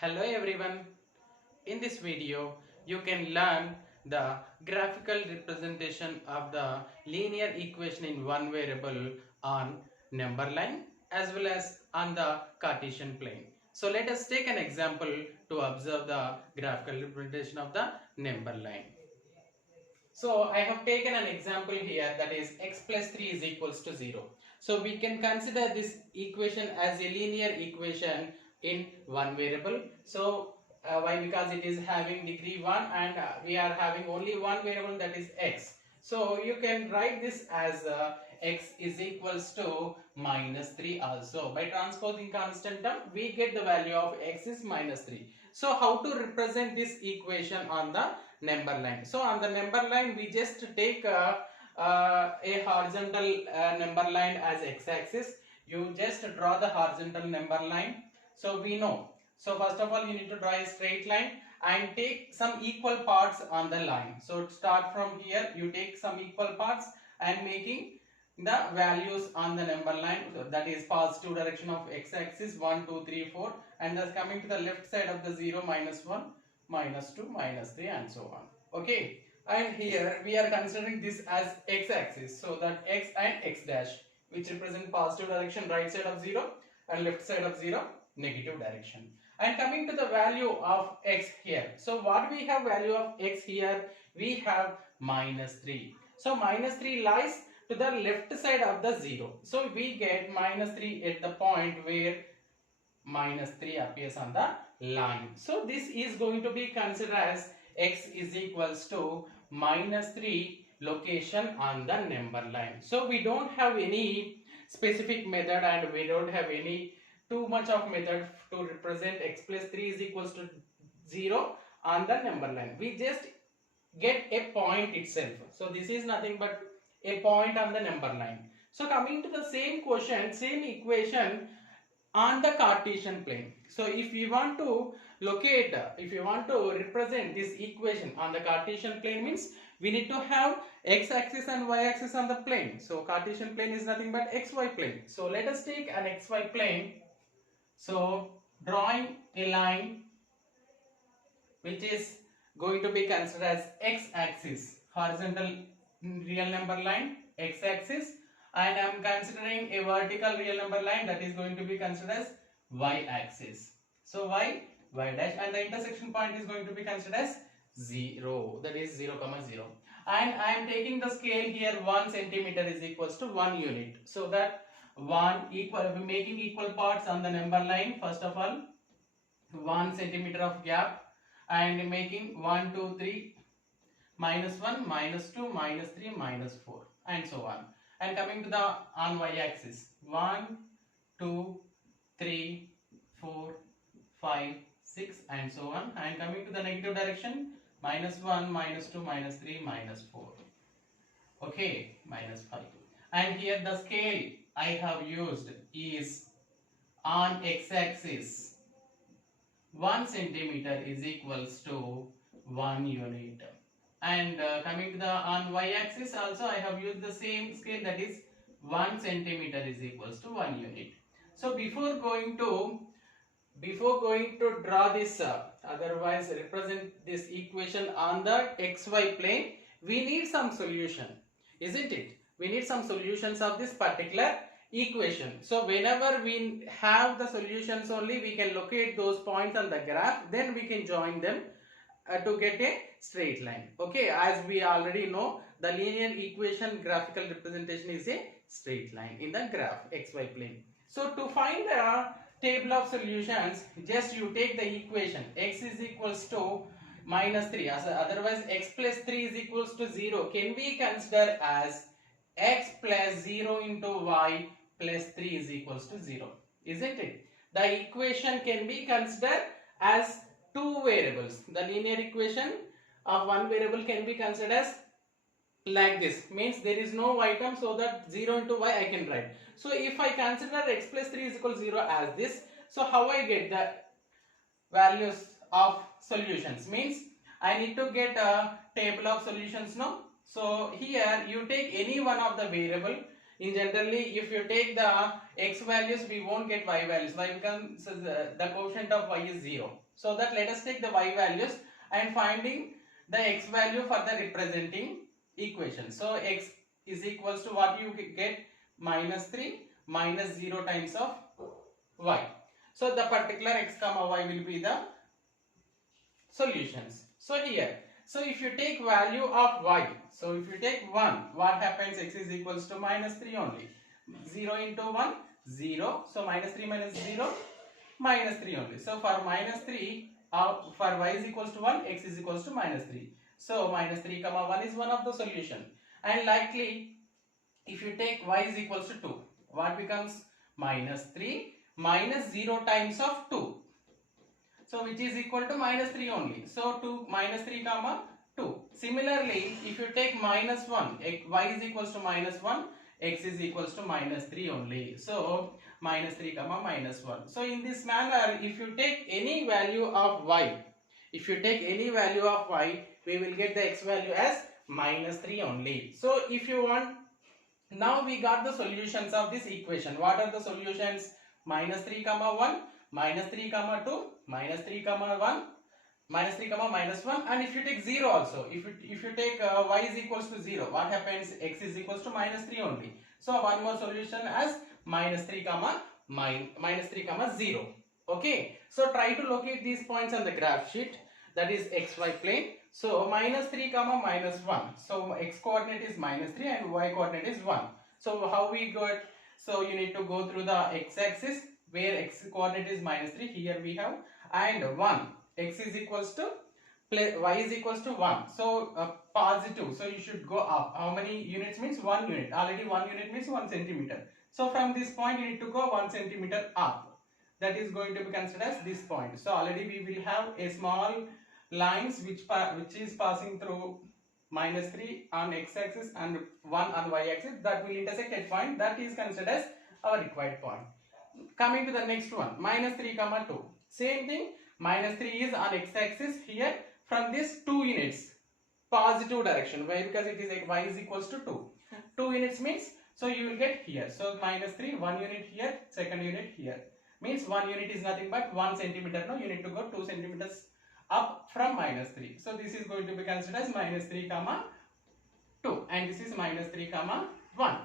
Hello everyone. In this video, you can learn the graphical representation of the linear equation in one variable on number line as well as on the Cartesian plane. So let us take an example to observe the graphical representation of the number line. So I have taken an example here, that is x plus 3 is equals to 0. So we can consider this equation as a linear equation in one variable. So why? Because it is having degree 1 and we are having only one variable, that is x. So you can write this as x is equals to minus 3 also. By transposing constant term, we get the value of x is minus 3. So how to represent this equation on the number line? So on the number line, we just take a horizontal number line as x-axis. You just draw the horizontal number line. So we know. So first of all, you need to draw a straight line and take some equal parts on the line. So start from here, you take some equal parts and making the values on the number line. So that is positive direction of x-axis 1, 2, 3, 4, and thus coming to the left side of the 0, minus 1, minus 2, minus 3, and so on. Okay, and here we are considering this as x-axis, so that x and x dash, which represent positive direction right side of 0 and left side of 0 negative direction. And coming to the value of x here, so what we have value of x here, we have minus 3. So minus 3 lies to the left side of the 0. So we get minus 3 at the point where minus 3 appears on the line. So this is going to be considered as x is equals to minus 3 location on the number line. So we don't have any specific method and we don't have any too much of method to represent x plus 3 is equals to 0 on the number line. We just get a point itself. So this is nothing but a point on the number line. So coming to the same question, same equation on the Cartesian plane. So if we want to locate, if you want to represent this equation on the Cartesian plane, means we need to have x-axis and y-axis on the plane. So Cartesian plane is nothing but xy plane. So let us take an xy plane. So drawing a line which is going to be considered as x-axis, horizontal real number line, x-axis, and I am considering a vertical real number line that is going to be considered as y-axis. So y dash, and the intersection point is going to be considered as 0, that is 0, 0. And I am taking the scale here, 1 centimeter is equals to 1 unit. So that 1 equal, making equal parts on the number line. First of all, 1 centimeter of gap, and making 1, 2, 3, minus 1, minus 2, minus 3, minus 4, and so on. And coming to the on y-axis, 1, 2, 3, 4, 5, 6, and so on. And coming to the negative direction, minus 1, minus 2, minus 3, minus 4. Okay, minus 5. And here the scale I have used is on x-axis. 1 centimeter is equals to 1 unit. And coming to the on y-axis also, I have used the same scale, that is 1 centimeter is equals to 1 unit. So before going to draw this, otherwise represent this equation on the xy plane, we need some solution, isn't it? We need some solutions of this particular equation. So whenever we have the solutions only, we can locate those points on the graph, then we can join them to get a straight line. Okay, as we already know, the linear equation graphical representation is a straight line in the graph xy plane. So to find the table of solutions, just you take the equation x is equals to minus 3, otherwise x plus 3 is equals to 0 can be considered as x plus 0 into y plus 3 is equals to 0, isn't it? The equation can be considered as two variables. The linear equation of one variable can be considered as like this, means there is no y term, so that 0 into y I can write. So if I consider x plus 3 is equal to 0 as this, so how I get the values of solutions? Means I need to get a table of solutions now. So here you take any one of the variable, In generally, if you take the x values, we won't get y values. Y becomes the coefficient of y is 0. So that let us take the y values and finding the x value for the representing equation. So x is equals to what you get, minus 3 minus 0 times of y. So the particular x comma y will be the solutions. So here, so if you take value of y, so if you take 1, what happens? X is equals to minus 3 only. 0 into 1, 0. So minus 3 minus 0, minus 3 only. So for minus 3, for y is equals to 1, x is equals to minus 3. So minus 3 comma 1 is one of the solution. And likely, if you take y is equals to 2, what becomes? Minus 3 minus 0 times of 2. So which is equal to minus 3 only. So 2 minus 3 comma 2. Similarly, if you take minus 1, y is equals to minus 1, x is equals to minus 3 only. So minus 3 comma minus 1. So in this manner, if you take any value of y, we will get the x value as minus 3 only. So if you want, now we got the solutions of this equation. What are the solutions? Minus 3 comma 1, minus 3 comma 2, minus 3 comma 1, minus 3 comma minus 1, and if you take 0 also, if you take y is equals to 0, what happens? X is equals to minus 3 only. So one more solution as minus 3 comma 0. Okay, so try to locate these points on the graph sheet, that is xy plane. So minus 3 comma minus 1, so x coordinate is minus 3 and y coordinate is 1. So how we got? So you need to go through the x-axis where x coordinate is minus 3, here we have, and 1, x is equals to y is equals to 1, so positive, so you should go up. How many units means? 1 unit. Already 1 unit means 1 centimeter. So from this point you need to go 1 centimeter up. That is going to be considered as this point. So already we will have a small lines which is passing through minus 3 on x-axis and 1 on y-axis, that will intersect at point, that is considered as our required point. Coming to the next one, minus 3 comma 2. Same thing, minus 3 is on x-axis here. From this 2 units, positive direction. Why? Because it is y is equals to 2. 2 units means, so you will get here. So minus 3, 1 unit here, second unit here. Means 1 unit is nothing but 1 centimeter. No, you need to go 2 centimeters up from minus 3. So this is going to be considered as minus 3 comma 2, and this is minus 3 comma 1.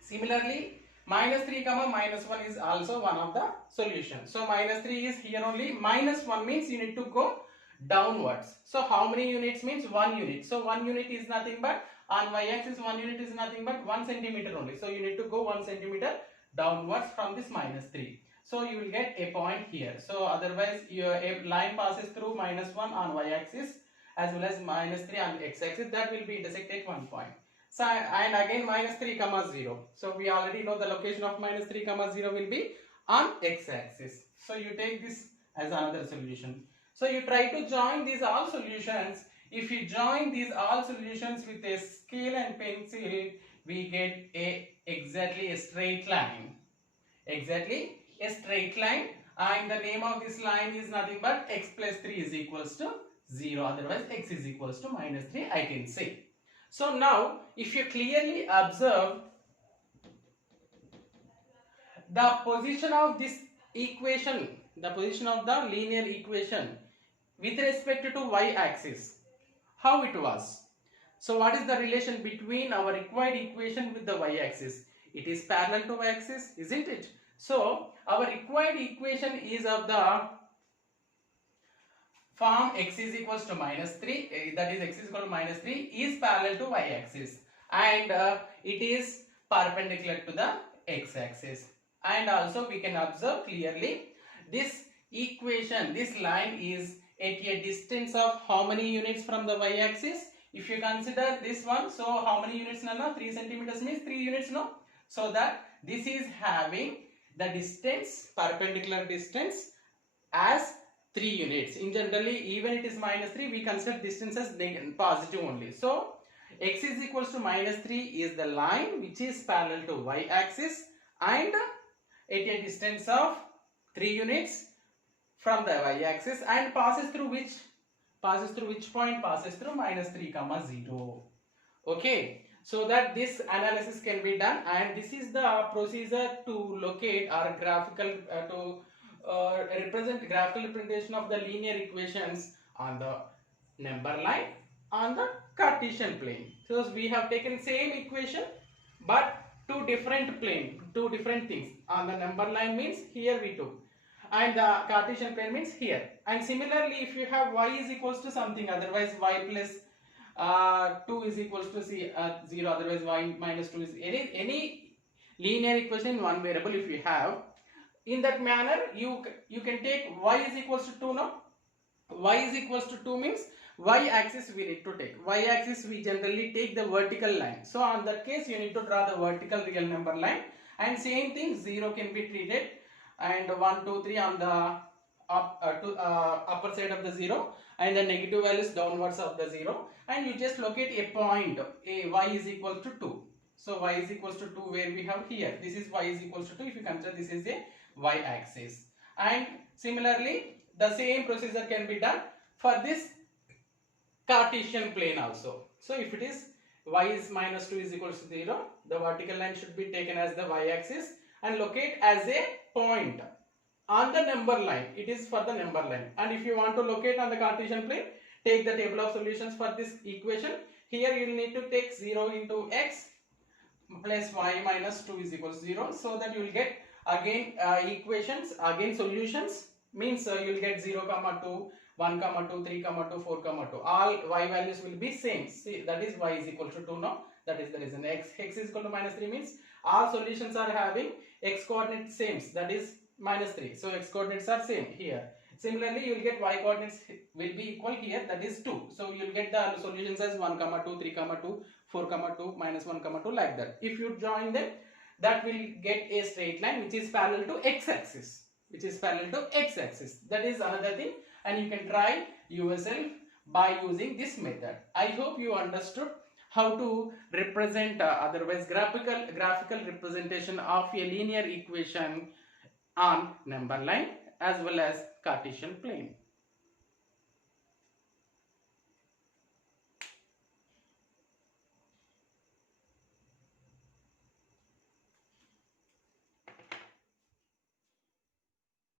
Similarly, minus 3 comma minus 1 is also one of the solutions. So minus 3 is here only. Minus 1 means you need to go downwards. So how many units means? 1 unit. So 1 unit is nothing but, on y-axis 1 unit is nothing but 1 centimeter only. So you need to go 1 centimeter downwards from this minus 3. So you will get a point here. So otherwise a line passes through minus 1 on y-axis as well as minus 3 on x-axis, that will be intersect at one point. So and again minus 3 comma 0. So we already know the location of minus 3 comma 0 will be on x-axis. So you take this as another solution. So you try to join these all solutions. If you join these all solutions with a scale and pencil, we get exactly a straight line. Exactly a straight line, and the name of this line is nothing but x plus 3 is equals to 0. Otherwise x is equals to minus 3, I can say. So now if you clearly observe the position of this equation, the position of the linear equation with respect to y-axis, how it was. So what is the relation between our required equation with the y-axis? It is parallel to y-axis, isn't it? So our required equation is of the form x is equals to minus 3, that is x is equal to minus 3 is parallel to y-axis, and it is perpendicular to the x-axis. And also we can observe clearly this equation, this line is at a distance of how many units from the y-axis? If you consider this one, so how many units? No, 3 centimeters means 3 units, no? So that this is having the distance, perpendicular distance as 3 units. In generally, even it is minus 3, we consider distance as positive only. So x is equals to minus 3 is the line which is parallel to y-axis and at a distance of 3 units from the y-axis, and passes through which point? Passes through minus 3 comma 0. Okay, so that this analysis can be done. And this is the procedure to locate or graphical represent graphical representation of the linear equations on the number line on the Cartesian plane. So we have taken same equation but two different plane, two different things. On the number line means here we took, and the Cartesian plane means here. And similarly, if you have y is equals to something, otherwise y plus 2 is equals to 0, otherwise y minus 2 is any linear equation in one variable. If you have in that manner, you can take y is equals to 2. No, y is equals to 2 means y axis we need to take. Y axis we generally take the vertical line. So on that case you need to draw the vertical real number line, and same thing 0 can be treated, and 1, 2, 3 on the upper side of the 0, and the negative values downwards of the 0, and you just locate a point y is equal to 2. So y is equals to 2 where we have here, this is y is equals to 2. If you consider this is a y axis, and similarly the same procedure can be done for this Cartesian plane also. So if it is y is minus 2 is equals to 0, the vertical line should be taken as the y axis and locate as a point on the number line. It is for the number line. And if you want to locate on the Cartesian plane, take the table of solutions for this equation. Here you will need to take 0 into x plus y minus 2 is equals to 0, so that you will get again equations, again solutions, means you will get 0, 2, 1, 2, 3, 2, 4, 2. All y values will be same. See, that is y is equal to 2 now. That is the reason. X is equal to minus 3 means all solutions are having x coordinate same. That is minus 3. So x coordinates are same here. Similarly, you will get y coordinates will be equal here. That is 2. So you will get the solutions as 1, 2, 3, 2, 4, 2, minus 1, 2 like that. If you join them, that will get a straight line which is parallel to x-axis. That is another thing, and you can try yourself by using this method. I hope you understood how to represent otherwise graphical representation of a linear equation on number line as well as Cartesian plane.